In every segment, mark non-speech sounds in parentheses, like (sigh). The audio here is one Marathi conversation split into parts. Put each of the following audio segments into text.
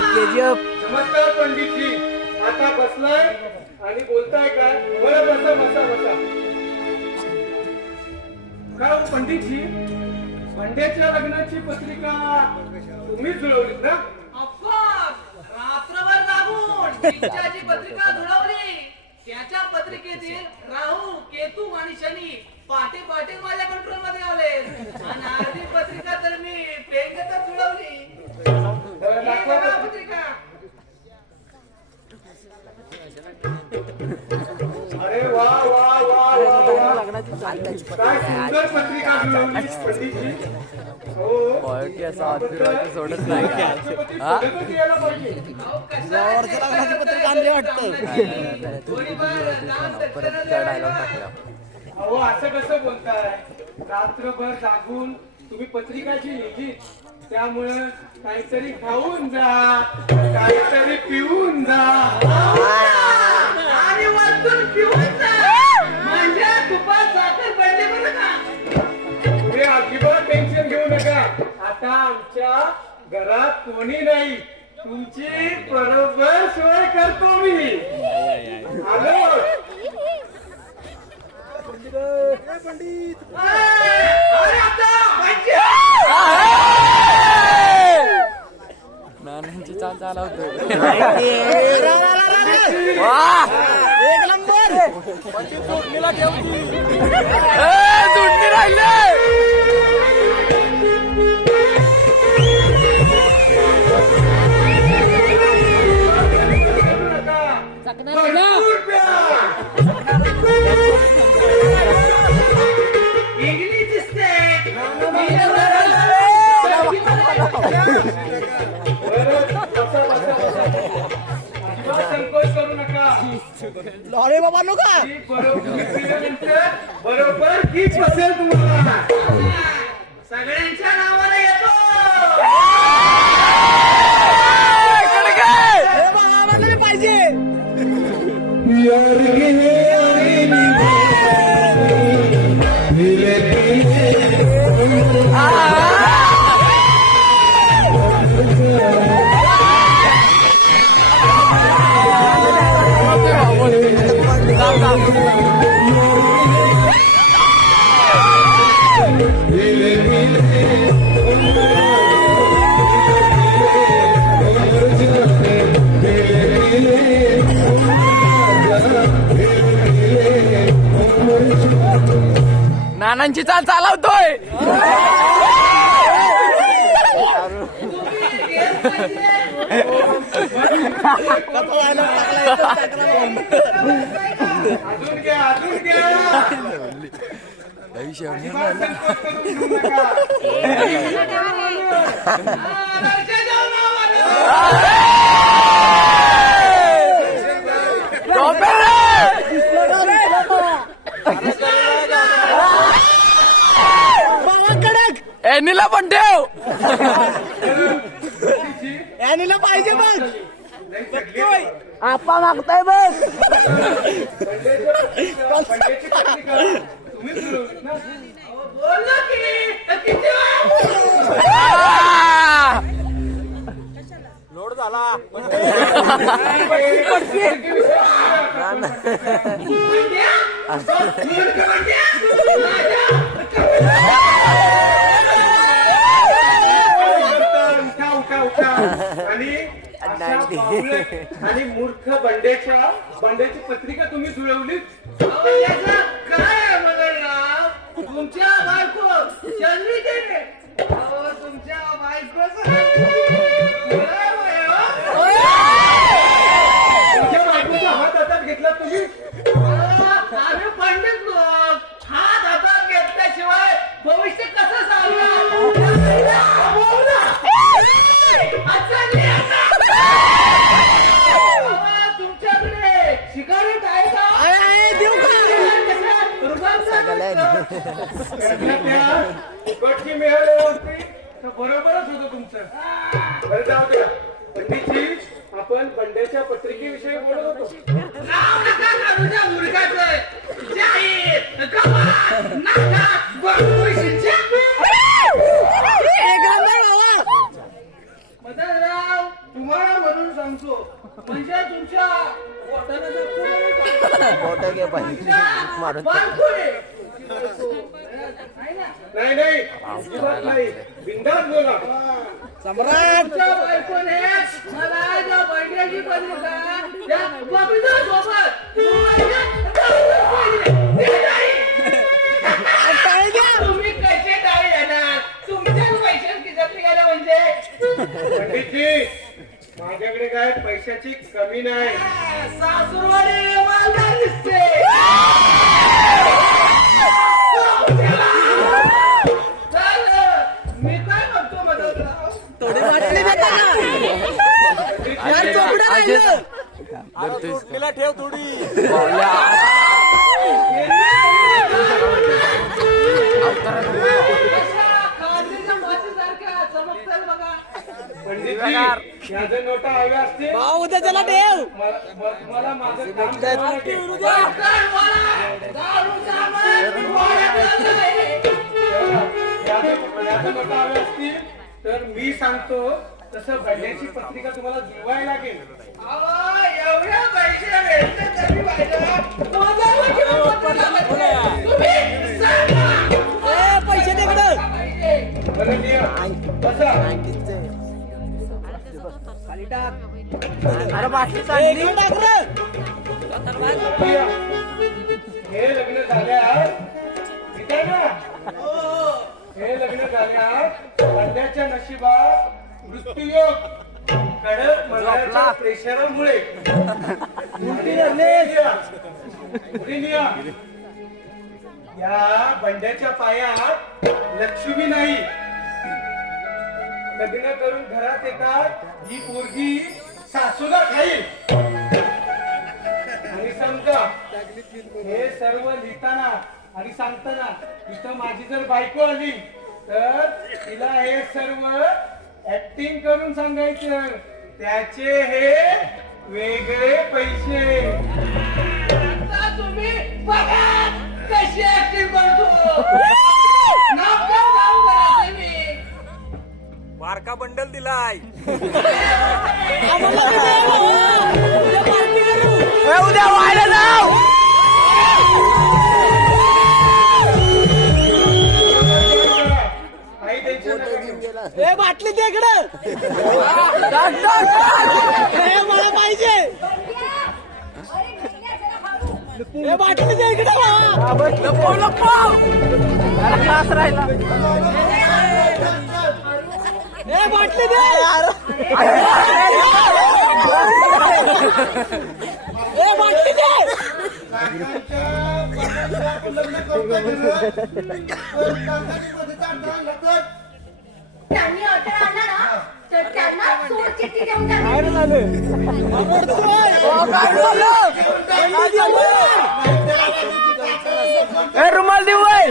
नमस्कार पंडितजी आता बसलाय आणि बोलताय काय? बरं बसा बसा बसा. काय हो पंडितजी पंड्याच्या लग्नाची पत्रिका तुम्हीच जुळवलीत ना? रात्रभर जागून पाहिजे वाटतं परत त्या डायलॉग टाकला अहो असं कसं बोलताय रात्रभर जागून तुम्ही पत्रिकाची लिहिली त्यामुळे काहीतरी खाऊन जा काहीतरी पिऊन जा आणि वाचून पिऊन जा. आता आमच्या घरात कोणी नाही. तुमची बरोबर सोय करतो मी. आलो. अरे आता म्हणजे नाण्यांची चालवतोय भरपूर अरे बाबा नका बरोबर तुम्हाला? सगळ्यांच्या नावाला नानांची चाल चालवतोय अजून एनीला पण ठेव. यानीला पाहिजे बघ. आपा मागताय बघ. पंड्याची पत्रिका (laughs) (laughs) (laughs) बावळे (laughs) आणि मूर्ख बंड्याच्या बंड्याची पत्रिका तुम्ही याचं काय मगर नाव? तुमच्या बायको चंद्री देणे अहो, तुमच्या बायकोचं पंडितजी माझ्याकडे काय पैशाची कमी नाही. सासूरवाडी दिसते मी काय म्हणतो का? ठेव थोडी. नोटा हव्या असतील तर मी सांगतो तसं बंड्याची पत्रिका तुम्हाला जुळवायला लागेल. एवढ्या पैसे भेटले तरी पैसे लिहा. बसा. खाली टाक अरे बाटली चांगली टाक हे लग्न झाल्यास ठीक आहे ना हे. लग्न झाल्यास बंड्याच्या नशिबात मृत्यूयोग कडक मनाच्या प्रेशरामुळे उलटी या बंड्याच्या पायात लक्ष्मी नाही लग्न करून घरात येतात ही पोरगी सासूला खाईल. आणि समजा हे सर्व लिहिताना आणि सांगताना इथं माझी जर बायको आली तर तिला हे सर्व ऍक्टिंग करून सांगायचं. त्याचे हे वेगळे पैसे. तुम्ही बघा कशी ऍक्टिंग करतो. बारका बंडल दिलाय. उद्या व्हायला जाऊ. ए बाटली दे इकडं. मला पाहिजे. ए बाटली दे इकडं. लपव लपव राहिला. त्यांनी ऑर्डर आणला ना तर त्यांना सोड चिठ्ठी देऊन रुमाल देऊ वय.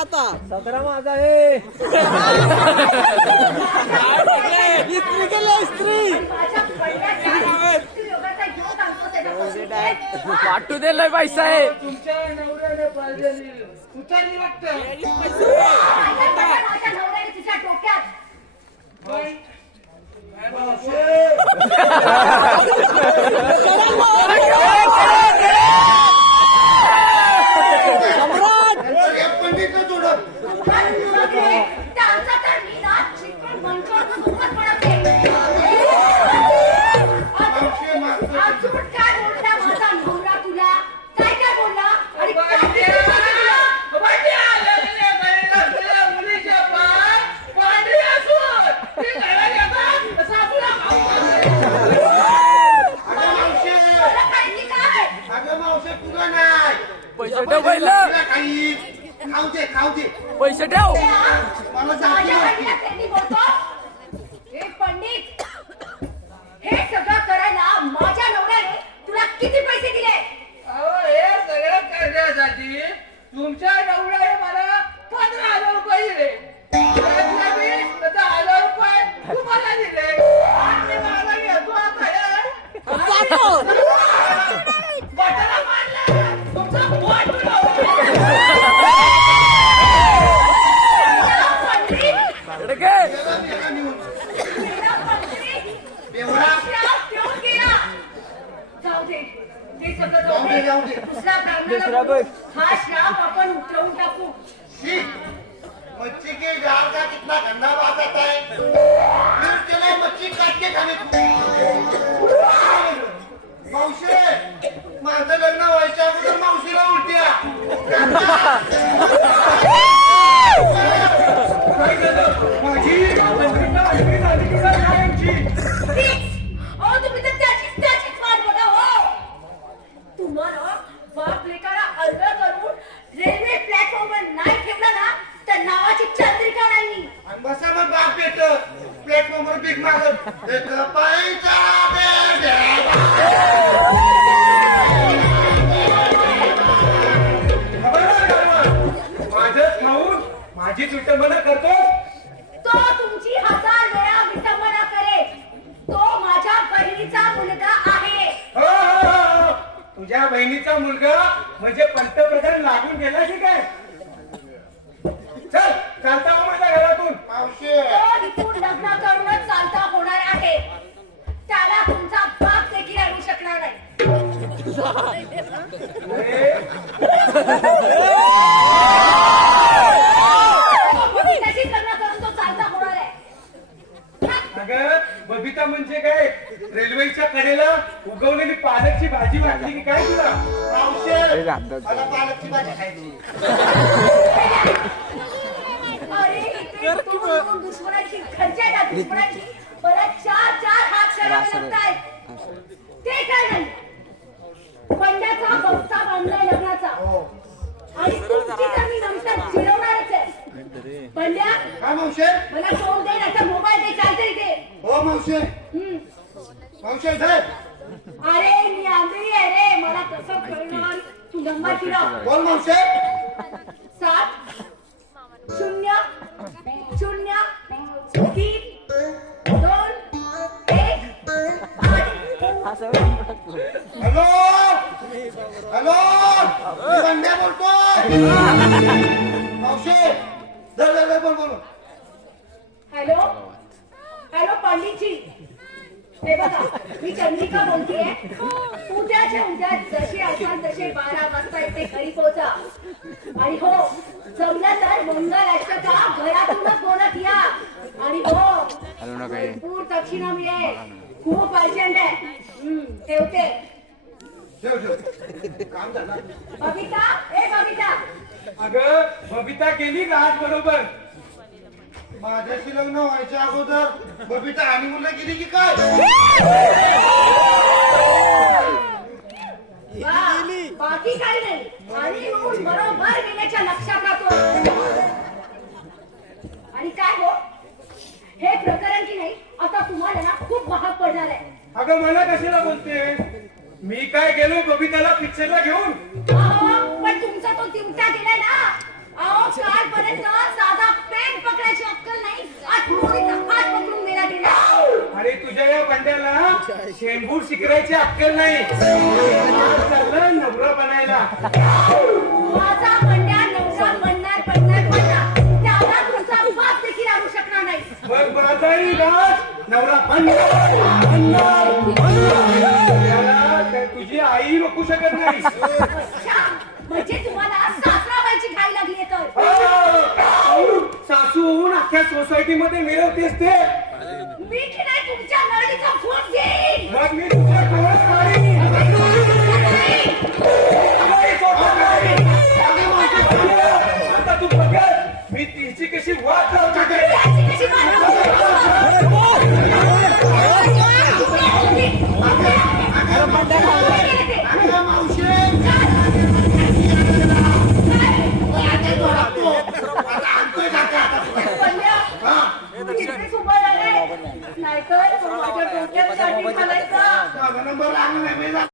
आता. सतरा माझा आहे. वाटू दे पैसा आहे. तुमच्या नवऱ्याने पाहिजे वाटत. Basta mabapit, oh! Plate mo mo big magot! Ito pa माझी विटंबना करतोस? तो तुमची हजार वेळा विटंबना करे तो माझ्या बहिणीचा मुलगा आहे. हो, हो, हो, तुझ्या बहिणीचा मुलगा म्हणजे पंतप्रधान लागून गेला की काय? पंड्या काय मावशे? मला फोन दे नाहीतर मोबाईल दे चालतंय ते हो मावशे. मावशे साहेब. अरे मी आंधळी आहे रे. मला कसं कळणार? तू नंबर फिरव बोल मावशे. सात शून्य शून्य तीन दोन एक आठ. हॅलो? हॅलो? मी बंड्या धर धर बोल बोल हॅलो? हॅलो पंडितजी. हे बघा मी चंद्रिका बोलतीये. उद्याच्या उद्या जसे असाल तसे बारा वाजता इथे घरी पोहोचा. आणि हो जमलं तर मंगलाष्टका घरातूनच बोलत या. आणि हो भरपूर दक्षिणा मिळेल. खूप अर्जंट आहे. ठेवते. काम झालं. बबिता ए बबिता. अगं बबिता गेली आज बरोबर. माझ्याशी लग्न व्हायच्या अगोदर बबिता आणि मुलं गेली की काय? बाकी काही नाही. आणि बरोबर गेल्याच्या लक्षात राहतो. आणि काय हो? हे प्रकरण की नाही आता तुम्हाला ना खूप महाग पडणार आहे. अगं मला कशाला बोलते मी काय गेलो बबिताला पिक्चरला घेऊन? अहो, पण तुमचा तो तिमटा गेलाय ना. अहो कालपर्यंत साधा पेन पकडायची अक्कल नाही. आज हात पकडून मेला गेला आणि तुझ्या या बंड्याला शेंबूर शिकरायची अक्कल नाही. आज चाललं नवरा बनायला. माझा पंड्या नवरा बनणार बनणार बनणार. त्याला तुमचा बाप देखील आणू शकणार नाही. मग माझाही नवरा बनणार बनणार, बनणार. रोखू शकत नाही. अच्छा, (laughs) म्हणजे तुम्हाला सासरा व्हायची घाई लागली तर. अहो, सासू होऊन अख्ख्या सोसायटी मध्ये मिळवतेस ते. मी की नाही तुमच्या नळीचा राहा रे. नाहीतर